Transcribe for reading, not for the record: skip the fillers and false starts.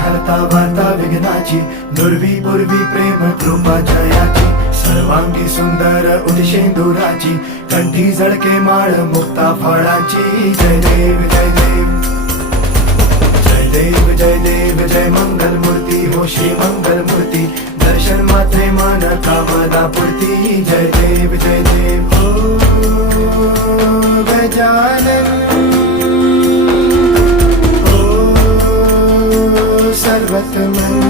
हरता वार्ता विघ्नाची, दुर्वी पूर्वी प्रेम कृपा जयाची, सर्वांगी सुंदर उदिशेंदुराची, कंठी झळके माळ मुक्ता फळाची. जय देव जय देव जय देव जय देव जय मंगल मूर्ती हो श्री मंगल मूर्ती, दर्शन मात्रे मन कामना पूर्ती. जय देव हो गजानन सर्वतमन